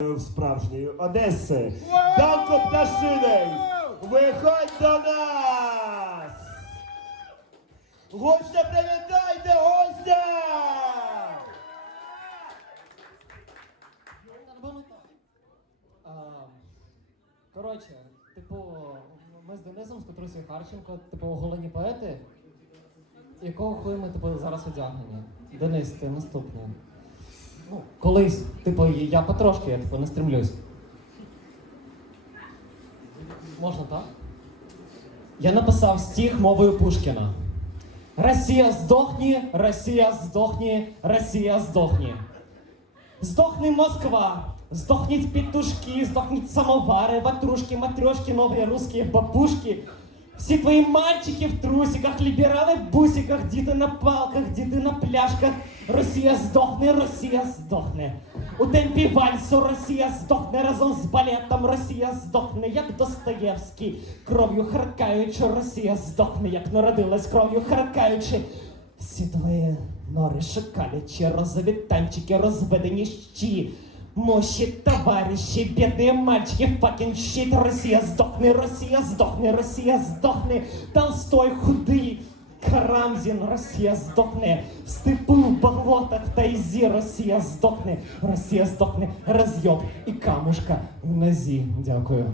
в справжньої Одеси. Данко Пташиний, виходь до нас! Гучно привітайте гостя! Коротше, типу, ми з Денисом, з Петрусею Харченко, типу, оголені поети. Якого хуя ми типу, зараз одягнені? Денис, ти наступний. Ну, колись, типу, я потрошки, я типу, не стремлюсь. Можна так? Я написав стих мовою Пушкіна. Росія здохні, Росія здохні, Росія здохні. Здохни Москва, здохніть петушки, здохніть самовари, ватрушки, матрешки, новые русские бабушки. Всі твої мальчики в трусиках, ліберали в бусиках, діти на палках, діти на пляшках. Росія здохне, Росія здохне. У темпі вальсу Росія здохне разом з балетом. Росія здохне, як Достоєвський, кров'ю харкаючи, Росія здохне, як народилась кров'ю харкаючи. Всі твої нори шакалячі, розові танчики, розведені щі. Мощі, товариші, бідні мальчики, fucking shit, Росія здохне, Росія здохне, Росія здохне, Толстой худий, Карамзін, Росія здохне, в степу, в болотах, тайзі, Росія здохне, Росія здохне, розйоб і камушка в нозі. Дякую.